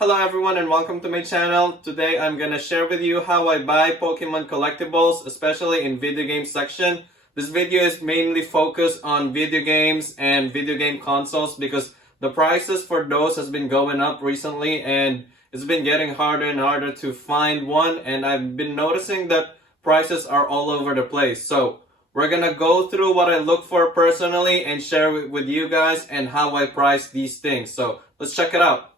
Hello everyone and welcome to my channel. Today I'm gonna share with you how I buy Pokemon collectibles, especially in video game section. This video is mainly focused on video games and video game consoles because the prices for those has been going up recently and it's been getting harder and harder to find one, and I've been noticing that prices are all over the place. So we're gonna go through what I look for personally and share with you guys and how I price these things. So let's check it out.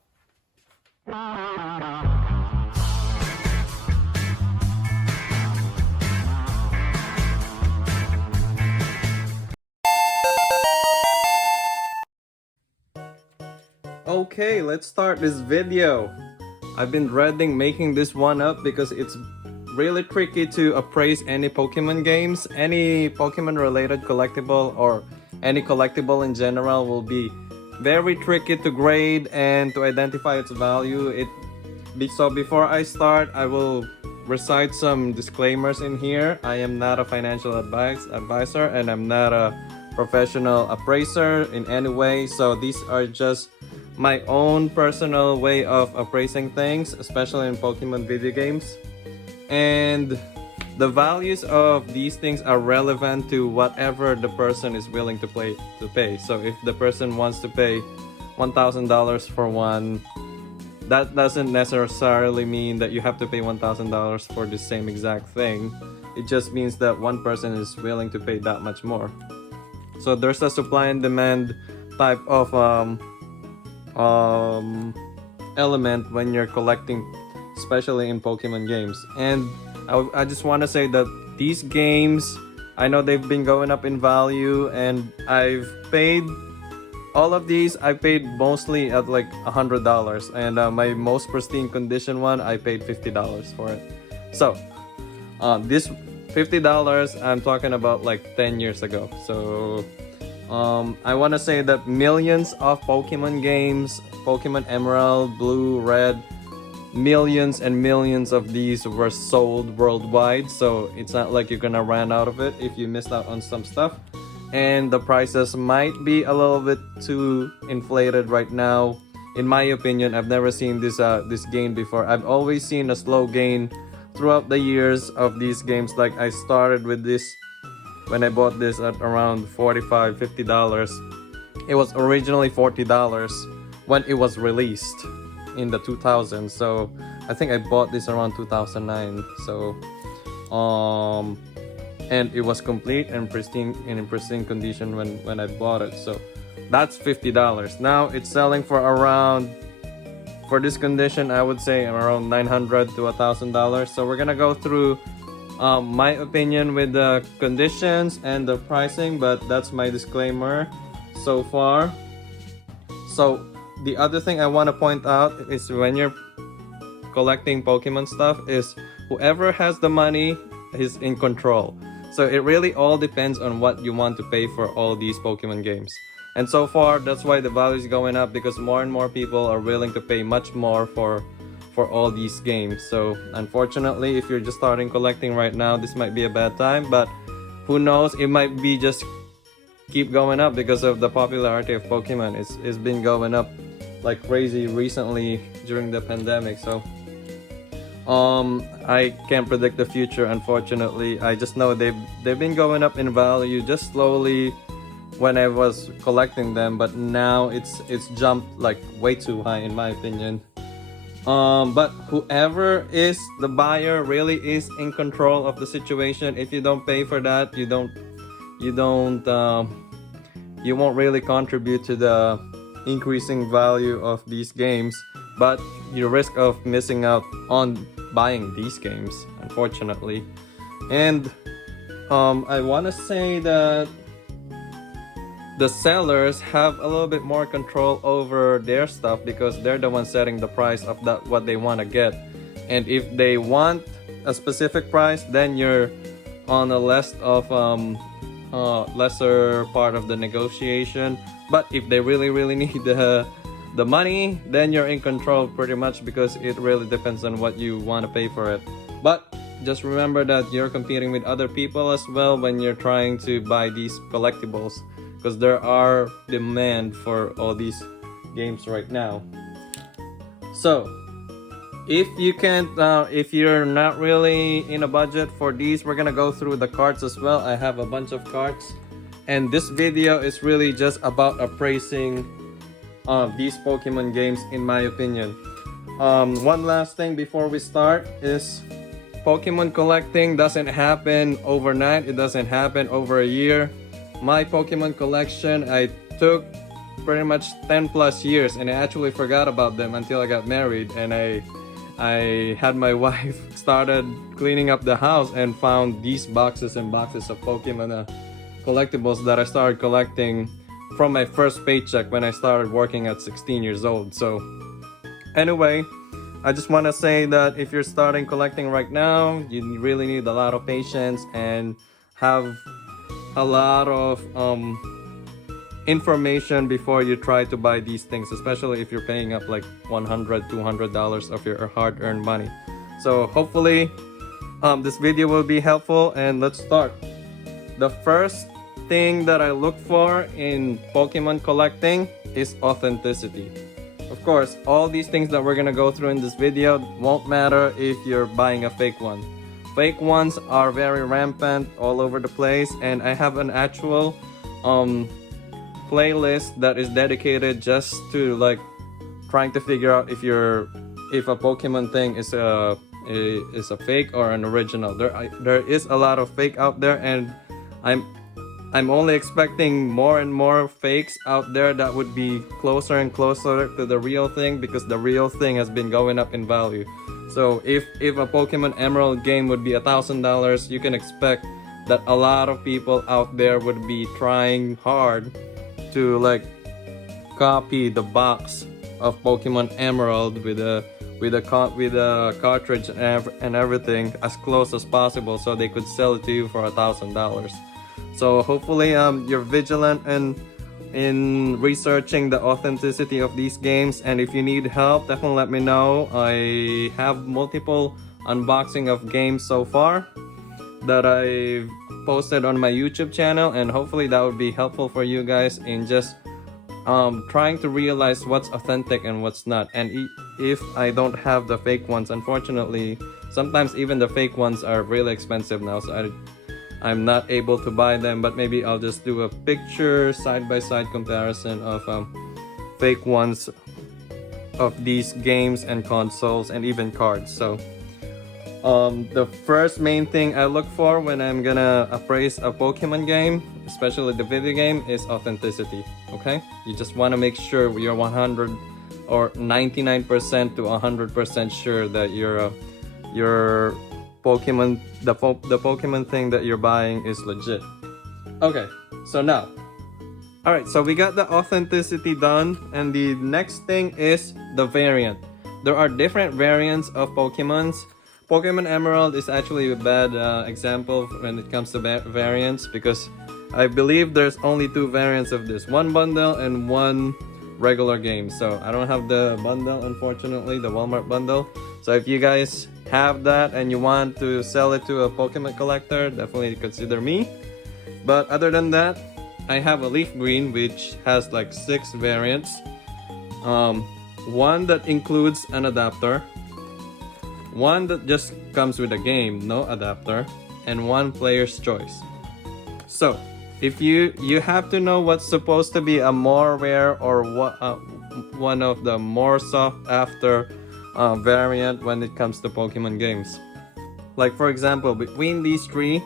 Okay, let's start this video. I've been dreading making this one up because it's really tricky to appraise any Pokemon games. Any Pokemon related collectible or any collectible in general will be very tricky to grade and to identify its value. So before I start, I will recite some disclaimers in here. I am not a financial advisor and I'm not a professional appraiser in any way. So these are just my own personal way of appraising things, especially in Pokemon video games. And the values of these things are relevant to whatever the person is willing to pay. So if the person wants to pay $1,000 for one, that doesn't necessarily mean that you have to pay $1,000 for the same exact thing. It just means that one person is willing to pay that much more. So there's a supply and demand type of element when you're collecting, especially in Pokemon games. And I just want to say that these games, I know they've been going up in value, and I've paid all of these. I paid mostly at like $100, and my most pristine condition one, I paid $50 for it. So this $50, I'm talking about like 10 years ago. So I want to say that millions of Pokemon games, Pokemon Emerald, Blue, Red, millions and millions of these were sold worldwide. So it's not like you're gonna run out of it if you missed out on some stuff. And the prices might be a little bit too inflated right now. In my opinion, I've never seen this gain before. I've always seen a slow gain throughout the years of these games. Like I started with this when I bought this at around $45-50. It was originally $40 when it was released in the 2000s. So I think I bought this around 2009. So and it was complete and in pristine condition when I bought it. So that's $50. Now it's selling for around, for this condition, I would say around $900 to $1,000. So we're gonna go through my opinion with the conditions and the pricing, but that's my disclaimer so far. So the other thing I want to point out is when you're collecting Pokemon stuff is whoever has the money is in control. So it really all depends on what you want to pay for all these Pokemon games. And so far, that's why the value is going up, because more and more people are willing to pay much more for all these games. So unfortunately, if you're just starting collecting right now, this might be a bad time, but who knows, it might be just keep going up because of the popularity of Pokemon. It's been going up like crazy recently during the pandemic. So I can't predict the future, unfortunately. I just know they've been going up in value just slowly when I was collecting them, but now it's jumped like way too high in my opinion. But whoever is the buyer really is in control of the situation. If you don't pay for that, you won't really contribute to the increasing value of these games, but you risk of missing out on buying these games, unfortunately. And I want to say that the sellers have a little bit more control over their stuff because they're the ones setting the price of what they want to get. And if they want a specific price, then you're on a lesser part of the negotiation. But if they really need the money, then you're in control pretty much, because it really depends on what you want to pay for it. But just remember that you're competing with other people as well when you're trying to buy these collectibles, because there are demand for all these games right now. So if you can't, if you're not really in a budget for these, we're gonna go through the cards as well. I have a bunch of cards, and this video is really just about appraising these Pokemon games, in my opinion. One last thing before we start is Pokemon collecting doesn't happen overnight. It doesn't happen over a year. My Pokemon collection, I took pretty much 10 plus years, and I actually forgot about them until I got married, and I had my wife started cleaning up the house and found these boxes and boxes of Pokemon collectibles that I started collecting from my first paycheck when I started working at 16 years old. So anyway, I just want to say that if you're starting collecting right now, you really need a lot of patience and have a lot of information before you try to buy these things, especially if you're paying up like $100-$200 of your hard-earned money. So hopefully this video will be helpful, and let's start. The first thing that I look for in Pokemon collecting is authenticity. Of course, all these things that we're gonna go through in this video won't matter if you're buying a fake one. Fake ones are very rampant all over the place, and I have an actual playlist that is dedicated just to like trying to figure out if a Pokemon thing is a fake or an original. There is a lot of fake out there, and I'm only expecting more and more fakes out there that would be closer and closer to the real thing, because the real thing has been going up in value. So if a Pokemon Emerald game would be $1,000, you can expect that a lot of people out there would be trying hard to like copy the box of Pokemon Emerald with a cartridge and everything as close as possible, so they could sell it to you for $1,000. So hopefully you're vigilant in researching the authenticity of these games, and if you need help, definitely let me know. I have multiple unboxing of games so far that I've posted on my YouTube channel, and hopefully that would be helpful for you guys in just trying to realize what's authentic and what's not. And if I don't have the fake ones, unfortunately, sometimes even the fake ones are really expensive now, so I'm not able to buy them, but maybe I'll just do a picture side-by-side comparison of fake ones of these games and consoles and even cards. So the first main thing I look for when I'm gonna appraise a Pokemon game, especially the video game, is authenticity. Okay, you just want to make sure you're 100 or 99% to 100% sure that your Pokemon, the Pokemon thing that you're buying is legit. Okay, so now, all right, so we got the authenticity done, and the next thing is the variant. There are different variants of Pokemons. Pokemon Emerald is actually a bad example when it comes to variants, because I believe there's only 2 variants of this, one bundle and one regular game. So I don't have the bundle, unfortunately, the Walmart bundle. So if you guys have that and you want to sell it to a Pokemon collector, definitely consider me. But other than that, I have a leaf green which has like 6 variants. One that includes an adapter, one that just comes with a game, no adapter, and one player's choice. So if you have to know what's supposed to be a more rare or what one of the more sought after variant when it comes to Pokemon games. Like for example, between these 3,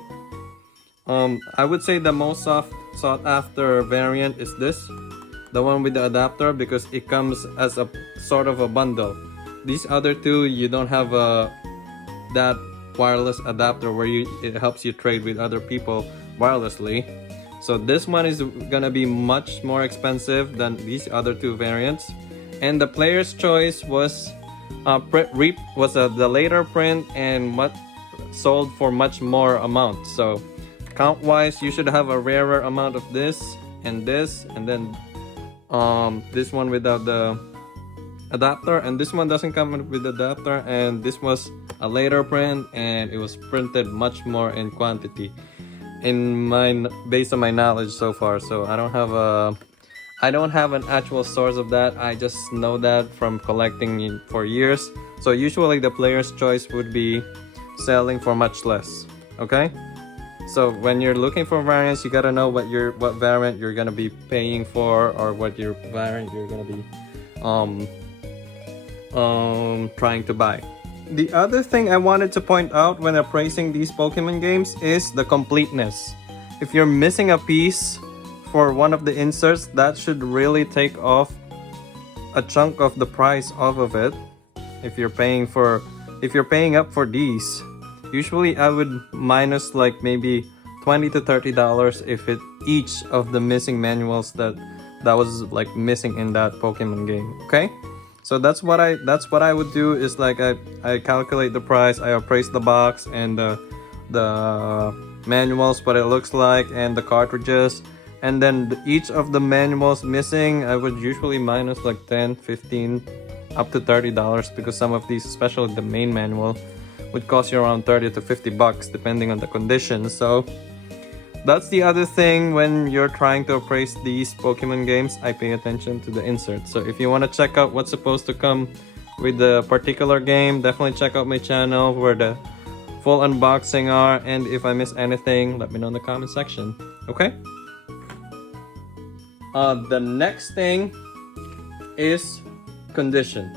I would say the most sought after variant is this, the one with the adapter, because it comes as a sort of a bundle. These other 2, you don't have that wireless adapter where it helps you trade with other people wirelessly. So this one is gonna be much more expensive than these other 2 variants. And the player's choice was the later print and sold for much more amount. So count wise, you should have a rarer amount of this, and then this one without the adapter, and this one doesn't come with the adapter, and this was a later print and it was printed much more in quantity based on my knowledge so far. So I I don't have an actual source of that. I just know that from collecting it for years. So usually the player's choice would be selling for much less. Okay? So when you're looking for variants, you gotta know what variant you're gonna be paying for, or what your variant you're gonna be trying to buy. The other thing I wanted to point out when appraising these Pokemon games is the completeness. If you're missing a piece for one of the inserts, that should really take off a chunk of the price off of it. If you're paying up for these, usually I would minus like maybe $20 to $30 if each of the missing manuals that was like missing in that Pokemon game. Okay, so that's what I would do is like I calculate the price, I appraise the box and the manuals, what it looks like, and the cartridges, and then each of the manuals missing, I would usually minus like 10, 15, up to $30, because some of these, especially the main manual, would cost you around 30 to 50 bucks depending on the condition. So that's the other thing when you're trying to appraise these Pokemon games. I pay attention to the insert. So if you want to check out what's supposed to come with the particular game, definitely check out my channel where the full unboxing are, and if I miss anything, let me know in the comment section. Okay, the next thing is condition.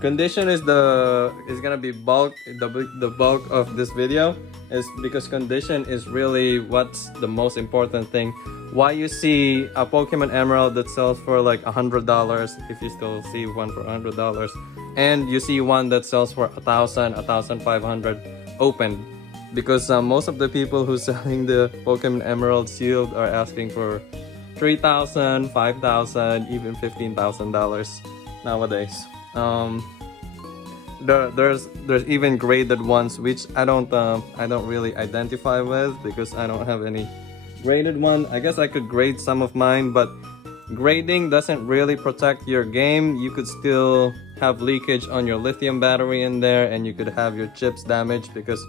Condition is gonna be the bulk of this video, is because condition is really what's the most important thing. Why you see a Pokemon Emerald that sells for like $100, if you still see one for $100, and you see one that sells for $1,000, $1,500 open, because most of the people who selling the Pokemon Emerald sealed are asking for $3,000, $5,000, even $15,000 nowadays. There's even graded ones, which I don't really identify with, because I don't have any graded one. I guess I could grade some of mine, but grading doesn't really protect your game. You could still have leakage on your lithium battery in there, and you could have your chips damaged because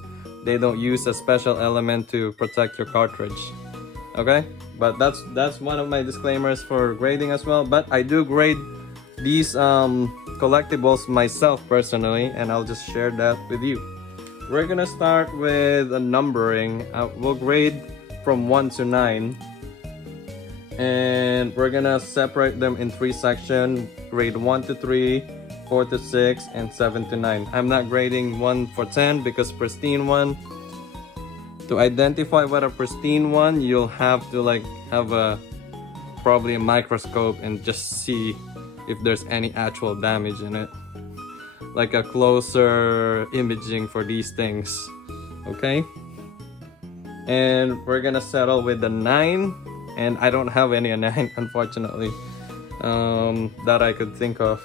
they don't use a special element to protect your cartridge. Okay, but that's one of my disclaimers for grading as well. But I do grade these collectibles myself personally, and I'll just share that with you. We're gonna start with a numbering. We'll grade from 1 to 9, and we're gonna separate them in 3 sections: grade 1 to 3, 4 to 6, and 7 to 9. I'm not grading 1 for 10 because pristine one, to identify what a pristine one, you'll have to like have probably a microscope and just see if there's any actual damage in it, like a closer imaging for these things. Okay, and we're gonna settle with the 9, and I don't have any 9 unfortunately, that I could think of.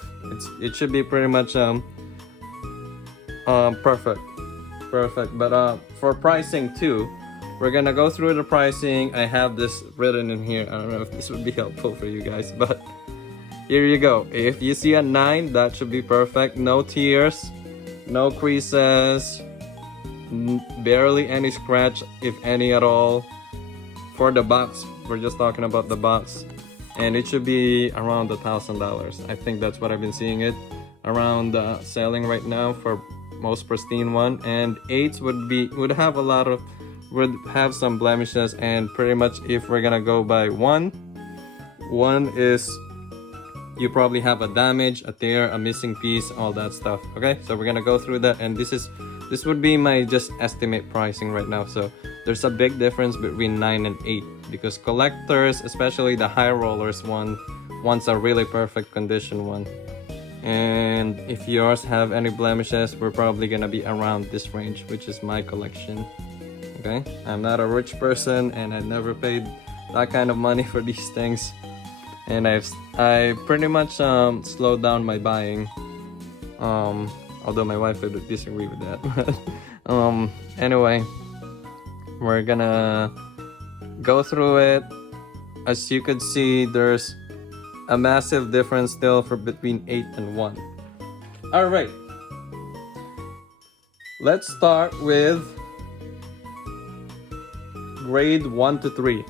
It should be pretty much perfect, but for pricing too, we're gonna go through the pricing. I have this written in here. I don't know if this would be helpful for you guys, but here you go. If you see a 9, that should be perfect. No tears, no creases, barely any scratch, if any at all. For the box, we're just talking about the box, and it should be around $1,000. I think that's what I've been seeing it around selling right now for most pristine one. And 8s would have some blemishes, and pretty much if we're gonna go by one is you probably have a damage, a tear, a missing piece, all that stuff. Okay, so we're gonna go through that, and this would be my just estimate pricing right now. So there's a big difference between 9 and 8, because collectors, especially the high rollers wants a really perfect condition one. And if yours have any blemishes, we're probably gonna be around this range, which is my collection. Okay, I'm not a rich person, and I never paid that kind of money for these things, and I pretty much slowed down my buying, although my wife would disagree with that. Anyway, we're gonna go through it. As you could see, there's a massive difference still between 8 and 1. All right, let's start with grade 1 to 3.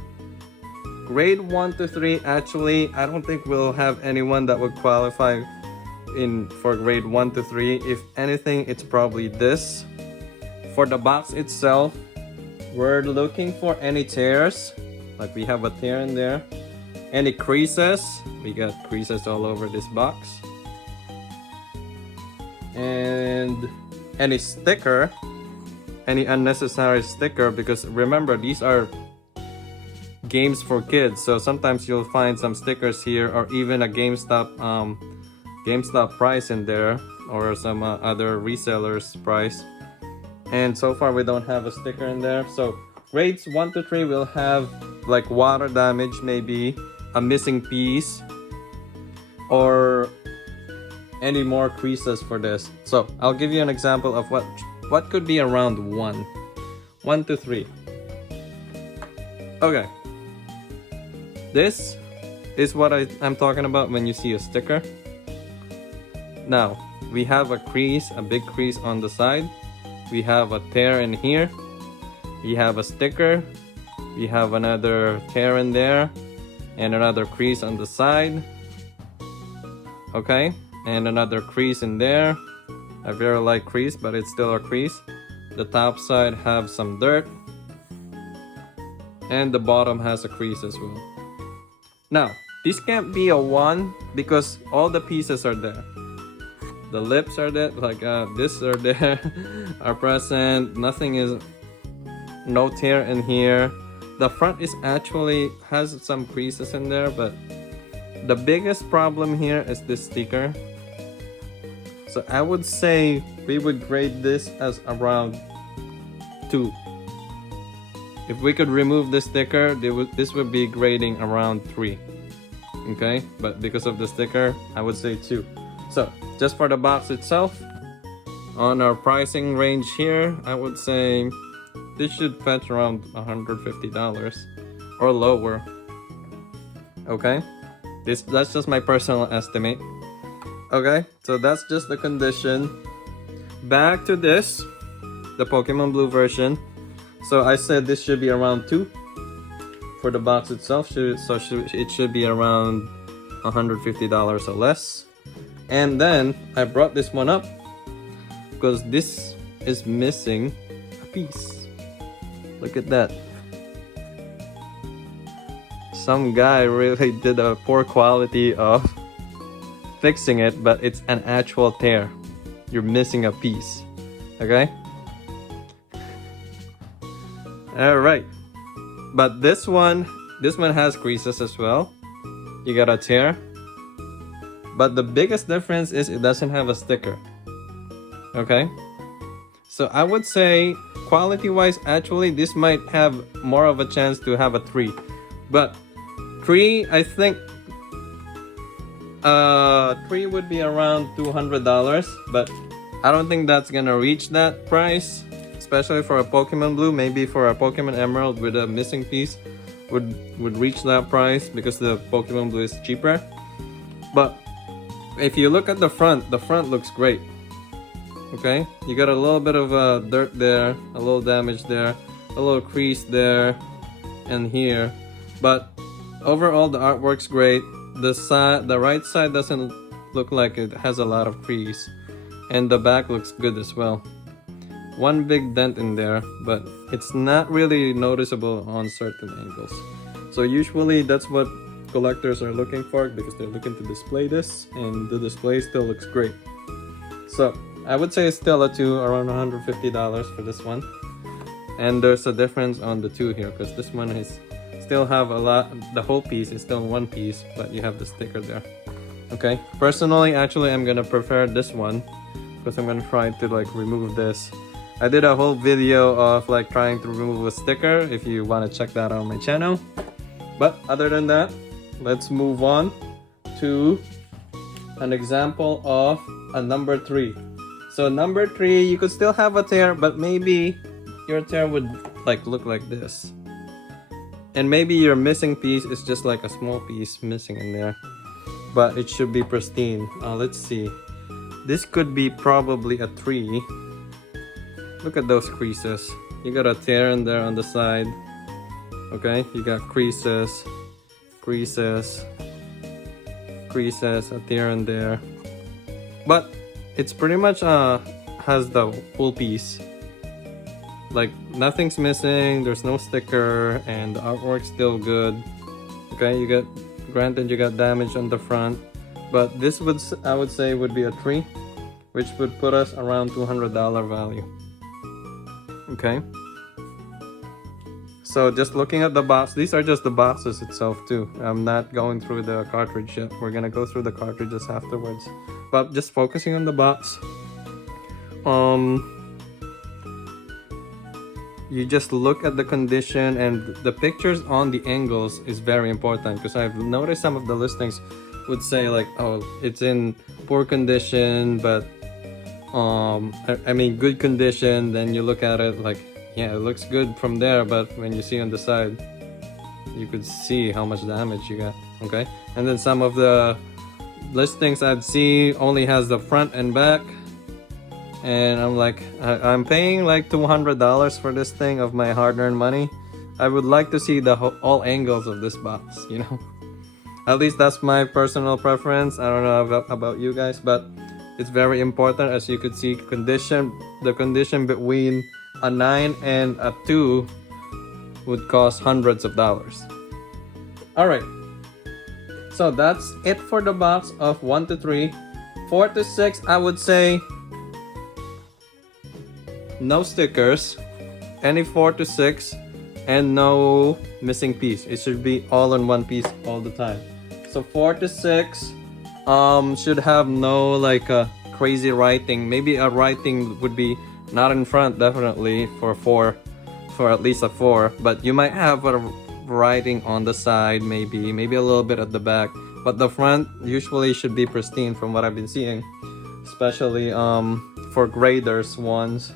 grade 1 to 3, actually, I don't think we'll have anyone that would qualify for grade 1 to 3. If anything, it's probably this. For the box itself, we're looking for any tears, like we have a tear in there. Any creases, we got creases all over this box. And any sticker, any unnecessary sticker, because remember, these are games for kids, so sometimes you'll find some stickers here, or even a GameStop price in there, or some other resellers price. And so far we don't have a sticker in there. So grades 1 to 3 will have like water damage, maybe a missing piece, or any more creases for this. So I'll give you an example of what could be around 1 to 3. Okay, this is what I'm talking about when you see a sticker. Now we have a crease, a big crease on the side. We have a tear in here. We have a sticker. We have another tear in there, and another crease on the side. Okay, and another crease in there. A very light crease, but it's still a crease. The top side have some dirt, and the bottom has a crease as well. Now, this can't be a 1 because all the pieces are there. The lips are there, like this are there, are present. Nothing is, no tear in here. The front is actually has some creases in there, but the biggest problem here is this sticker. So I would say we would grade this as around 2. If we could remove the sticker, this would be grading around 3. Okay, but because of the sticker, I would say 2. So just for the box itself, on our pricing range here, I would say this should fetch around $150 or lower. Okay, that's just my personal estimate. Okay, so that's just the condition. Back to this, the Pokemon Blue version. So I said this should be around 2 for the box itself. It should be around $150 or less. And then I brought this one up because this is missing a piece. Look at that. Some guy really did a poor quality of fixing it, but it's an actual tear. You're missing a piece. Okay? Alright. But this one has creases as well. You got a tear. But the biggest difference is it doesn't have a sticker. Okay? So I would say quality-wise, actually, this might have more of a chance to have a 3. But 3, I think 3 would be around $200, but I don't think that's gonna reach that price, especially for a Pokemon Blue. Maybe for a Pokemon Emerald with a missing piece would reach that price because the Pokemon Blue is cheaper. But if you look at the front looks great. Okay, you got a little bit of dirt there, a little damage there, a little crease there and here, but overall the artwork's great. The right side doesn't look like it has a lot of crease, and the back looks good as well. One big dent in there, but it's not really noticeable on certain angles. So usually that's what collectors are looking for, because they're looking to display this, and the display still looks great. So I would say it's still a 2, around $150 for this one. And there's a difference on the 2 here, because this one is still have a lot, the whole piece is still one piece, but you have the sticker there. Okay, personally, actually, I'm gonna prefer this one because I'm gonna try to like remove this. I did a whole video of like trying to remove a sticker, if you want to check that out on my channel. But other than that, let's move on to an example of a number 3. So number 3, you could still have a tear, but maybe your tear would like look like this. And maybe your missing piece is just like a small piece missing in there, but it should be pristine. Let's see. This could be probably a 3. Look at those creases. You got a tear in there on the side. Okay, you got creases. creases, a tear in there, but it's pretty much has the full piece. Like nothing's missing, there's no sticker, and the artwork's still good. Okay, you get, granted you got damage on the front, but this would, I would say, would be a 3, which would put us around $200 value. Okay, so just looking at the box, these are just the boxes itself too. I'm not going through the cartridge yet. We're gonna go through the cartridges afterwards, but just focusing on the box. You just look at the condition, and the pictures on the angles is very important, because I've noticed some of the listings would say like, oh, it's in poor condition, but I mean good condition. Then you look at it like, yeah, it looks good from there, but when you see on the side, you could see how much damage you got. Okay, and then some of the listings I'd see only has the front and back, and I'm like, I'm paying like $200 for this thing of my hard-earned money. I would like to see the all angles of this box, you know. At least that's my personal preference. I don't know about you guys, but it's very important. As you could see, the condition between a 9 and a 2 would cost hundreds of dollars. All right, so that's it for the box of 1 to 3. 4 to 6, I would say no stickers, any 4 to 6, and no missing piece. It should be all in one piece all the time. So 4 to 6 should have no like crazy writing. Maybe a writing would be not in front, definitely for at least a 4, but you might have a writing on the side, maybe a little bit at the back, but the front usually should be pristine from what I've been seeing, especially for graders ones.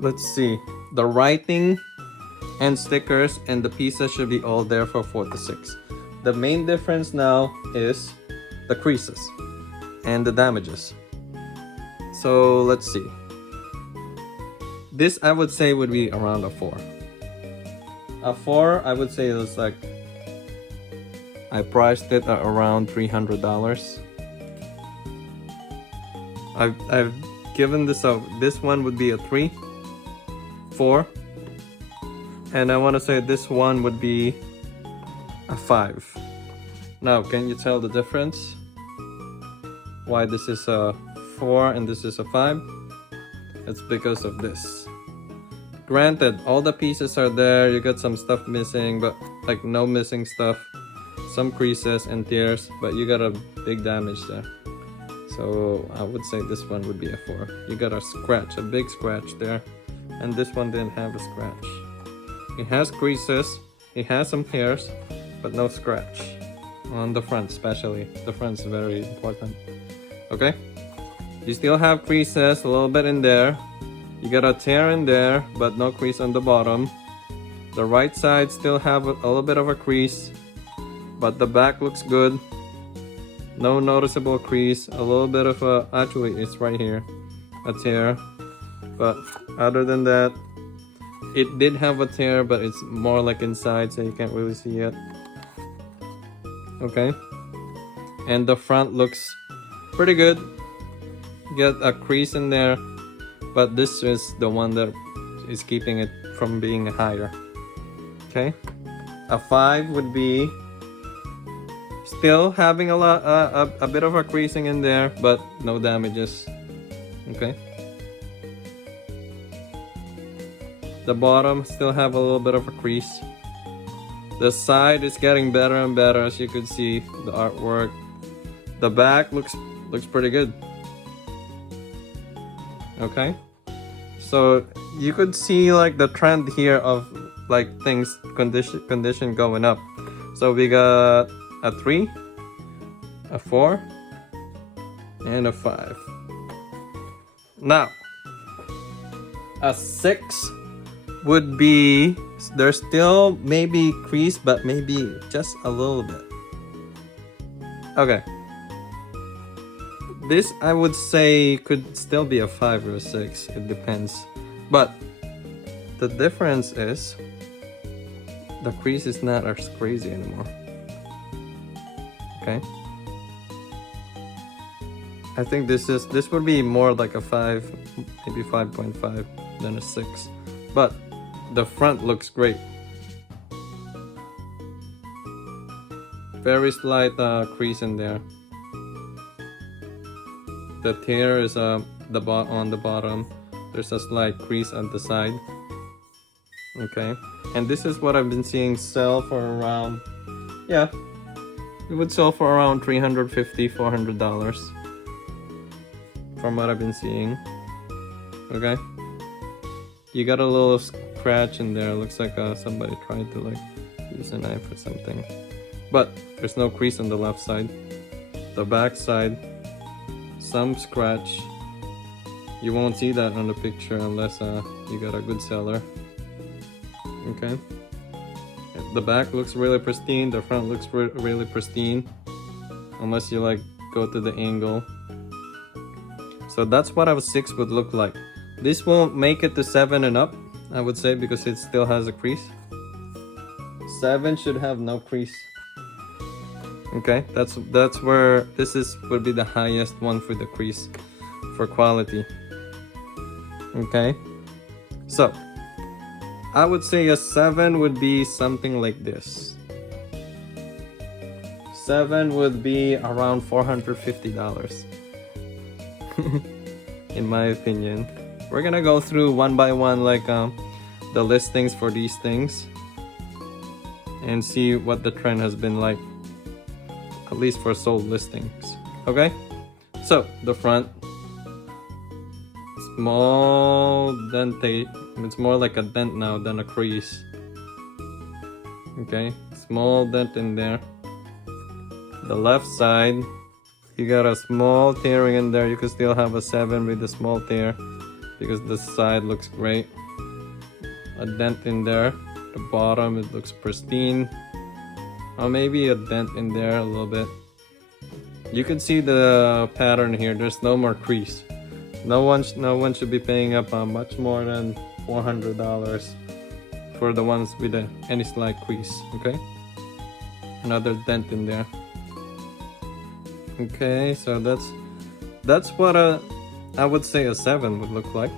Let's see, the writing and stickers and the pieces should be all there for 4 to 6. The main difference now is the creases and the damages. So let's see, this I would say would be around a 4. A 4, I would say, is like, I priced it at around $300. I've given this out. This one would be a 3, 4, and I want to say this one would be a 5. Now, can you tell the difference? Why this is a 4 and this is a 5? It's because of this. Granted, all the pieces are there. You got some stuff missing, but like no missing stuff. Some creases and tears, but you got a big damage there. So I would say this one would be a 4. You got a scratch, a big scratch there, and this one didn't have a scratch. It has creases, it has some tears, but no scratch on the front. Especially the front's very important. Okay, you still have creases a little bit in there. You got a tear in there, but no crease on the bottom. The right side still have a little bit of a crease, but the back looks good. No noticeable crease. A little bit of a, actually it's right here, a tear. But other than that, it did have a tear, but it's more like inside, so you can't really see it. Okay, and the front looks pretty good. Get a crease in there, but this is the one that is keeping it from being higher. Okay, a 5 would be still having a bit of a creasing in there, but no damages. Okay, the bottom still have a little bit of a crease. The side is getting better and better, as you could see the artwork. The back looks pretty good. Okay, so you could see like the trend here of like things condition going up. So we got a 3, a 4, and a 5. Now a 6 would be, there's still maybe crease, but maybe just a little bit. Okay, this I would say could still be a 5 or a 6, it depends. But the difference is the crease is not as crazy anymore. Okay. I think this would be more like a 5, maybe 5.5 than a 6. But the front looks great. Very slight crease in there. The tear is on the bottom. There's a slight crease on the side. Okay, and this is what I've been seeing sell for around, yeah, it would sell for around $350–400 from what I've been seeing. Okay, you got a little scratch in there. Looks like somebody tried to like use a knife or something, but there's no crease on the left side. The back side, some scratch. You won't see that on the picture unless you got a good seller. Okay, the back looks really pristine, the front looks really pristine, unless you like go to the angle. So that's what a 6 would look like. This won't make it to 7 and up, I would say, because it still has a crease. 7 should have no crease. Okay, that's where this would be the highest one for the crease for quality. Okay, so I would say a 7 would be something like this. 7 would be around $450 in my opinion. We're gonna go through one by one like the listings for these things and see what the trend has been like, at least for sold listings. Okay, so the front, small dentate. It's more like a dent now than a crease. Okay, small dent in there. The left side, you got a small tearing in there. You can still have a 7 with a small tear because the side looks great. A dent in there. The bottom, it looks pristine. Or maybe a dent in there a little bit. You can see the pattern here. There's no more crease. No one should be paying up much more than $400 for the ones with any slight crease. Okay, another dent in there. Okay, so that's what I would say a 7 would look like,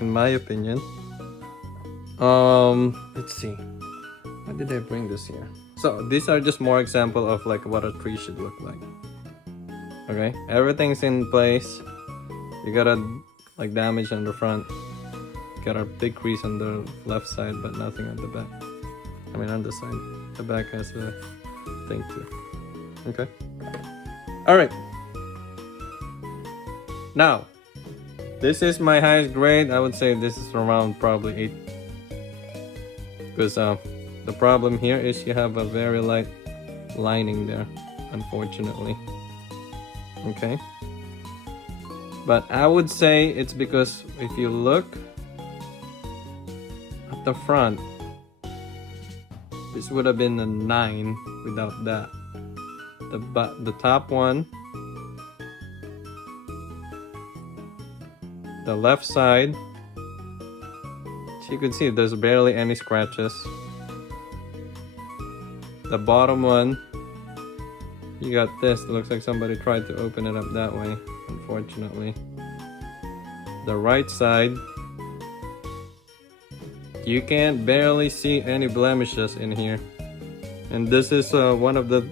in my opinion. Let's see, why did I bring this here? So these are just more example of like what a tree should look like. Okay, everything's in place. You got a like damage on the front. Got a big crease on the left side, but nothing on the back. I mean on the side. The back has a thing too. Okay. Alright. Now, this is my highest grade. I would say this is around probably 8. Because the problem here is you have a very light lining there, unfortunately. Okay. But I would say it's because if you look at the front, this would have been a 9 without that. The top one, the left side, so you can see there's barely any scratches. The bottom one, you got this. It looks like somebody tried to open it up that way, unfortunately. The right side, you can barely see any blemishes in here. And this is one of the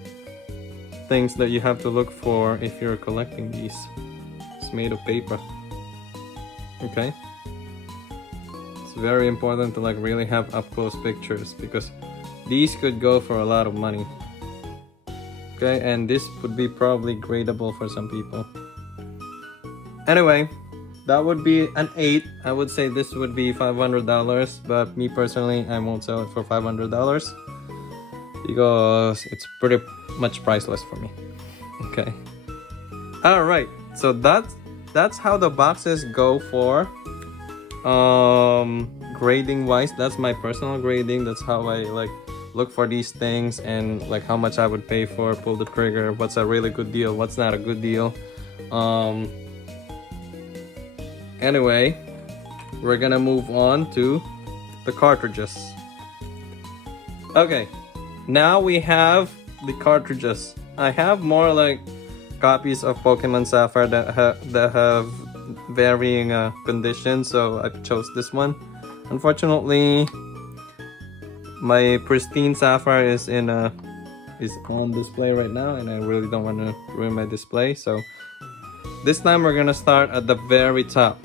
things that you have to look for if you're collecting these. It's made of paper. Okay? It's very important to like really have up close pictures because these could go for a lot of money. Okay, and this would be probably gradable for some people. Anyway, that would be an 8. I would say this would be $500, but me personally, I won't sell it for $500 because it's pretty much priceless for me. Okay. All right. So that's how the boxes go for grading wise. That's my personal grading. That's how I like look for these things and like how much I would pay for, pull the trigger, what's a really good deal, what's not a good deal. Anyway, we're gonna move on to the cartridges. Okay, now we have the cartridges. I have more like copies of Pokemon Sapphire that have varying conditions, so I chose this one. Unfortunately, my pristine Sapphire is on display right now, and I really don't want to ruin my display. So this time we're gonna start at the very top.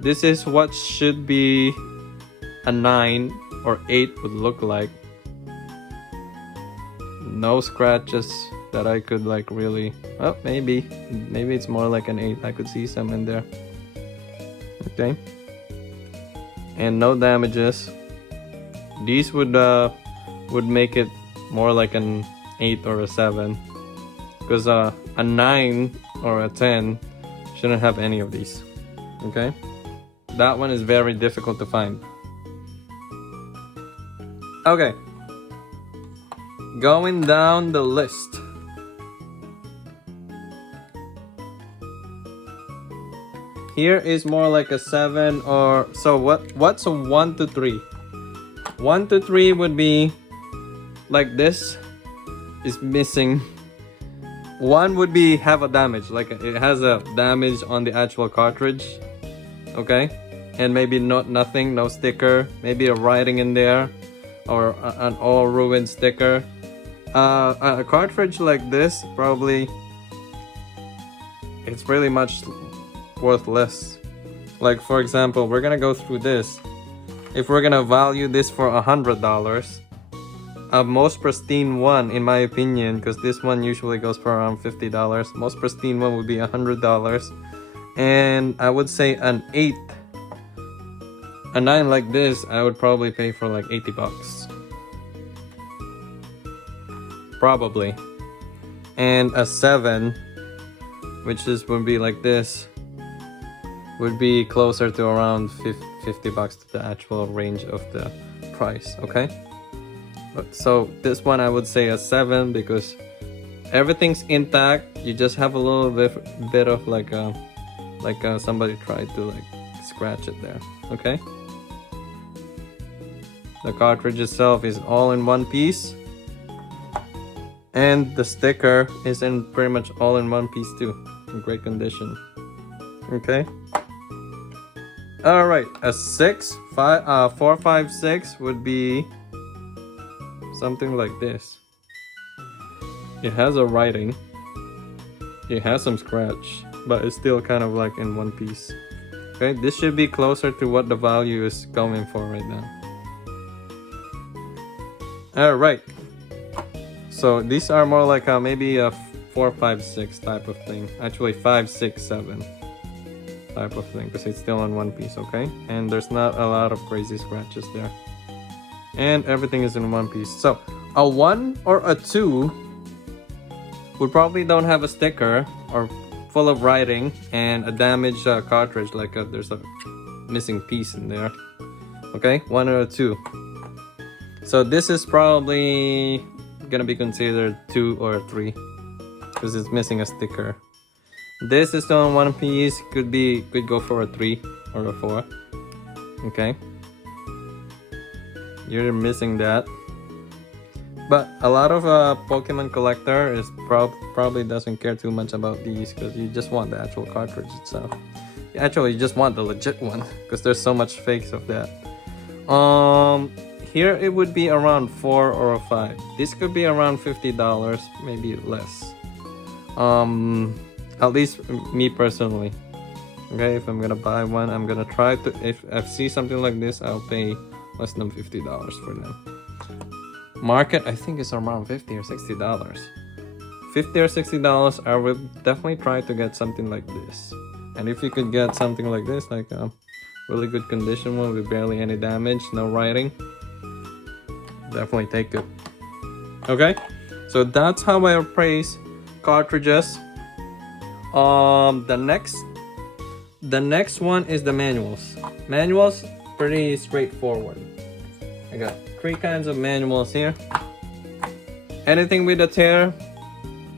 This is what should be a 9 or 8 would look like. No scratches that I could like really, oh, maybe it's more like an 8. I could see some in there. Okay, and no damages. These would make it more like an 8 or a 7, because a 9 or a 10 shouldn't have any of these. Okay, that one is very difficult to find. Okay, going down the list. Here is more like a 7 or so. What's a 1 to 3? 1 to 3 would be like this is missing. 1 would be have a damage, like it has a damage on the actual cartridge. Okay, and maybe nothing, no sticker, maybe a writing in there, or an all ruined sticker. A cartridge like this, probably it's really much worthless. Like for example, we're gonna go through this. If we're gonna value this for $100, a most pristine one, in my opinion, because this one usually goes for around $50, most pristine one would be $100. And I would say an 8, a 9 like this, I would probably pay for like 80 bucks. Probably. And a 7, which would be like this, would be closer to around 50 bucks to the actual range of the price. Okay, so this one I would say a 7, because everything's intact. You just have a little bit of like somebody tried to like scratch it there. Okay, the cartridge itself is all in one piece, and the sticker is in pretty much all in one piece too, in great condition. Okay, all right, a 6, 4, 5, 6 would be something like this. It has a writing, it has some scratch, but it's still kind of like in one piece. Okay, this should be closer to what the value is going for right now. All right, so these are more like maybe a 4, 5, 6 type of thing. Actually 5, 6, 7 type of thing, because it's still in one piece. Okay, and there's not a lot of crazy scratches there, and everything is in one piece. So a 1 or a 2 would probably don't have a sticker or full of writing and a damaged cartridge, like there's a missing piece in there. Okay, 1 or a 2. So this is probably gonna be considered 2 or 3, because it's missing a sticker. This is still in one piece, could go for a 3 or a 4. Okay, you're missing that. But a lot of Pokemon collector is probably doesn't care too much about these, because you just want the actual cartridge itself. Actually, you just want the legit one, because there's so much fakes of that. Here it would be around 4 or a 5. This could be around $50, maybe less. At least me personally. Okay, if I'm gonna buy one, I'm gonna try to. If I see something like this, I'll pay less than $50 for them. Market, I think, is around $50 or $60. $50 or $60, I would definitely try to get something like this. And if you could get something like this, like a really good condition one with barely any damage, no writing, definitely take it. Okay, so that's how I appraise cartridges. The next one is the manuals. Manuals, pretty straightforward. I got 3 kinds of manuals here. Anything with a tear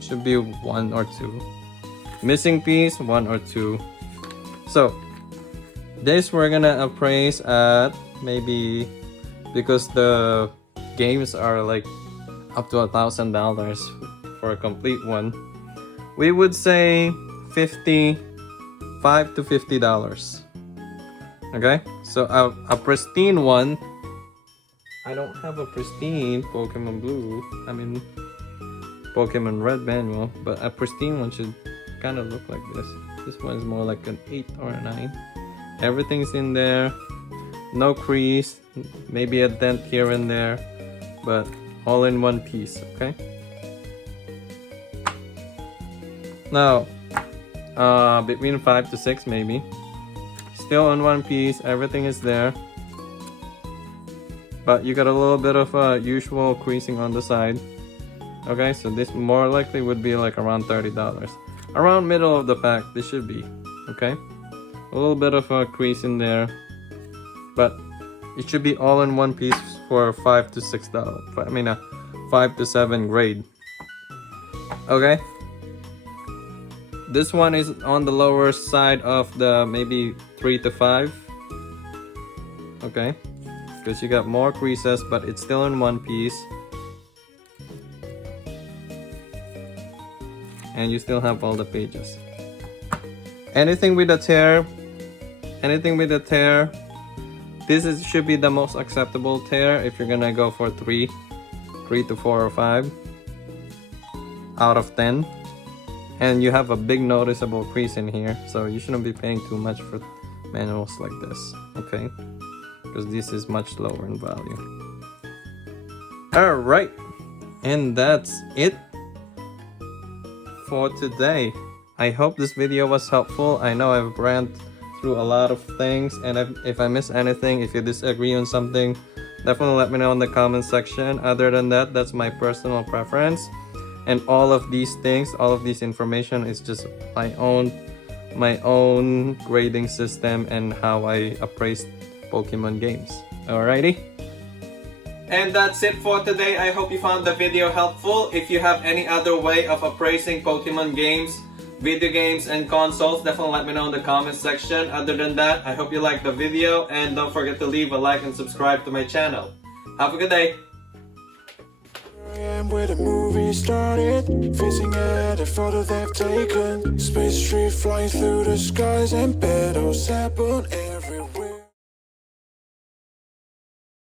should be 1 or 2. Missing piece, 1 or 2. So this we're gonna appraise at maybe, because the games are like up to $1,000 for a complete one. We would say $55 to $50. Okay, so a pristine one. I don't have a pristine Pokemon Blue. I mean, Pokemon Red manual, but a pristine one should kind of look like this. This one's more like an 8 or a 9. Everything's in there. No crease, maybe a dent here and there, but all in one piece, okay? Now, between 5 to 6 maybe. Still in one piece, everything is there. But you got a little bit of usual creasing on the side. Okay, so this more likely would be like around $30. Around middle of the pack, this should be, okay? A little bit of a crease in there. But it should be all in one piece for $5 to $6. I mean, 5 to 7 grade. Okay. This one is on the lower side of the maybe 3 to 5. Okay. Because you got more creases, but it's still in one piece. And you still have all the pages. Anything with a tear. This should be the most acceptable tear if you're gonna go for 3 to 4 or 5 out of 10. And you have a big noticeable crease in here, so you shouldn't be paying too much for manuals like this, okay? Because this is much lower in value. Alright, and that's it for today. I hope this video was helpful. I know I've ranted through a lot of things, and if I miss anything, if you disagree on something, definitely let me know in the comment section. Other than that, that's my personal preference, and all of these things, all of this information is just my own grading system and how I appraise Pokemon games. Alrighty, and that's it for today. I hope you found the video helpful. If you have any other way of appraising Pokemon games, video games, and consoles, definitely let me know in the comments section. Other than that, I hope you liked the video, and don't forget to leave a like and subscribe to my channel. Have a good day. Where the movie started, facing at a photo they've taken. Space tree flying through the skies and battles happen.